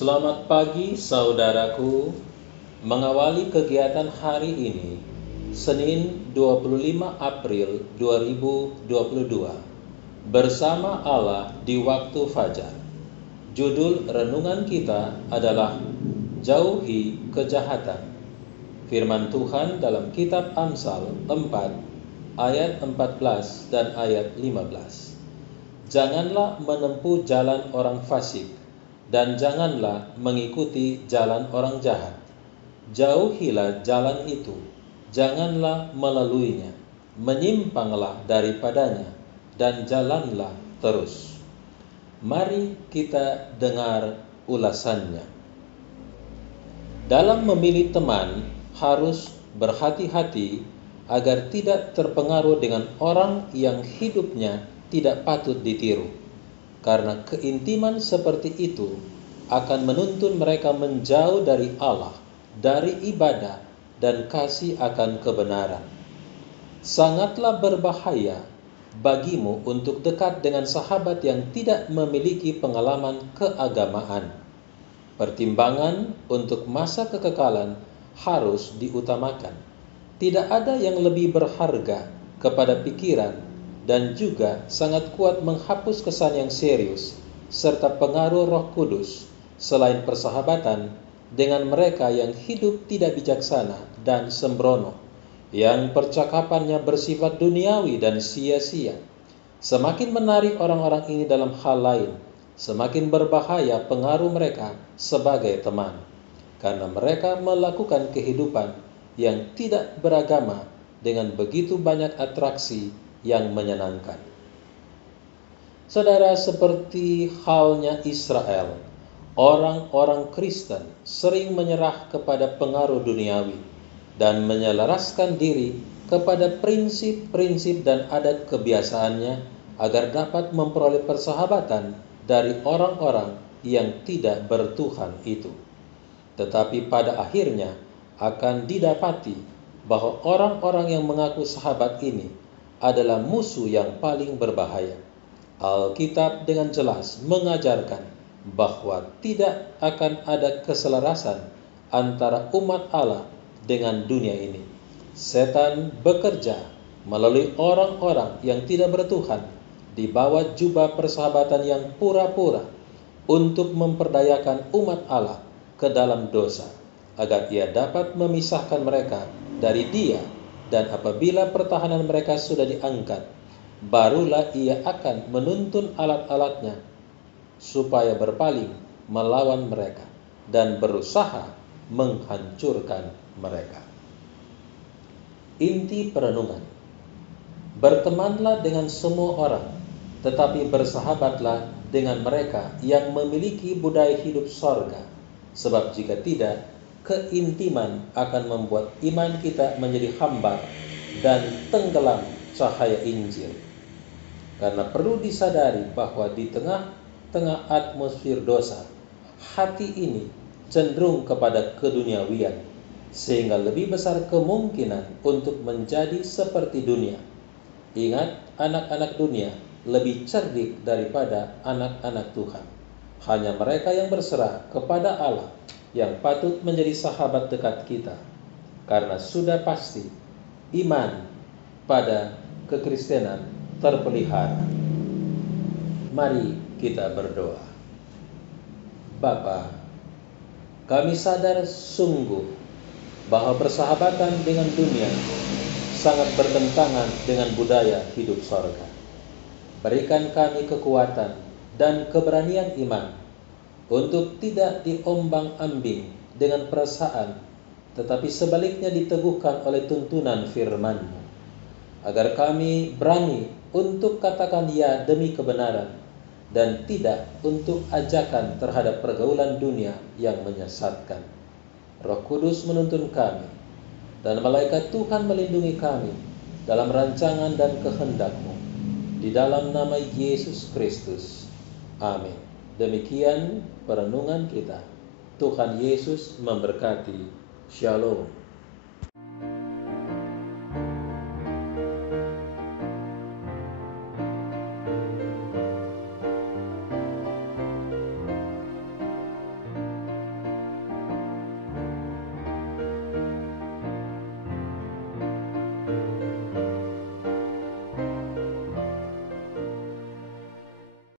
Selamat pagi saudaraku. Mengawali kegiatan hari ini, Senin 25 April 2022, bersama Allah di waktu fajar. Judul renungan kita adalah Jauhi Kejahatan. Firman Tuhan dalam kitab Amsal 4 ayat 14 dan ayat 15. Janganlah menempuh jalan orang fasik, dan janganlah mengikuti jalan orang jahat. Jauhilah jalan itu, janganlah melaluinya. Menyimpanglah daripadanya, dan jalanlah terus. Mari kita dengar ulasannya. Dalam memilih teman, harus berhati-hati agar tidak terpengaruh dengan orang yang hidupnya tidak patut ditiru. Karena keintiman seperti itu akan menuntun mereka menjauh dari Allah, dari ibadah, dan kasih akan kebenaran. Sangatlah berbahaya bagimu untuk dekat dengan sahabat yang tidak memiliki pengalaman keagamaan. Pertimbangan untuk masa kekekalan harus diutamakan. Tidak ada yang lebih berharga kepada pikiran dan juga sangat kuat menghapus kesan yang serius serta pengaruh Roh Kudus selain persahabatan dengan mereka yang hidup tidak bijaksana dan sembrono, yang percakapannya bersifat duniawi dan sia-sia. Semakin menarik orang-orang ini dalam hal lain, semakin berbahaya pengaruh mereka sebagai teman, karena mereka melakukan kehidupan yang tidak beragama dengan begitu banyak atraksi yang menyenangkan. Saudara, seperti halnya Israel, orang-orang Kristen sering menyerah kepada pengaruh duniawi dan menyelaraskan diri kepada prinsip-prinsip dan adat kebiasaannya agar dapat memperoleh persahabatan dari orang-orang yang tidak bertuhan itu. Tetapi pada akhirnya akan didapati bahwa orang-orang yang mengaku sahabat ini adalah musuh yang paling berbahaya. Alkitab dengan jelas mengajarkan bahwa tidak akan ada keselarasan antara umat Allah dengan dunia ini. Setan bekerja melalui orang-orang yang tidak bertuhan di bawah jubah persahabatan yang pura-pura untuk memperdayakan umat Allah ke dalam dosa, agar ia dapat memisahkan mereka dari Dia, dan apabila pertahanan mereka sudah diangkat, barulah ia akan menuntun alat-alatnya supaya berpaling melawan mereka dan berusaha menghancurkan mereka. Inti perenungan: bertemanlah dengan semua orang, tetapi bersahabatlah dengan mereka yang memiliki budaya hidup sorga, sebab jika tidak, keintiman akan membuat iman kita menjadi hambar dan tenggelam cahaya Injil. Karena perlu disadari bahwa di tengah-tengah atmosfer dosa, hati ini cenderung kepada keduniawian, sehingga lebih besar kemungkinan untuk menjadi seperti dunia. Ingat, anak-anak dunia lebih cerdik daripada anak-anak Tuhan. Hanya mereka yang berserah kepada Allah yang patut menjadi sahabat dekat kita, karena sudah pasti iman pada kekristenan terpelihara. Mari kita berdoa. Bapa, kami sadar sungguh bahwa persahabatan dengan dunia sangat bertentangan dengan budaya hidup sorga. Berikan kami kekuatan dan keberanian iman untuk tidak diombang-ambing dengan perasaan, tetapi sebaliknya diteguhkan oleh tuntunan firman-Mu, agar kami berani untuk katakan ya demi kebenaran dan tidak untuk ajakan terhadap pergaulan dunia yang menyesatkan. Roh Kudus menuntun kami, dan malaikat Tuhan melindungi kami dalam rancangan dan kehendak-Mu. Di dalam nama Yesus Kristus. Amin. Demikian perenungan kita. Tuhan Yesus memberkati. Shalom.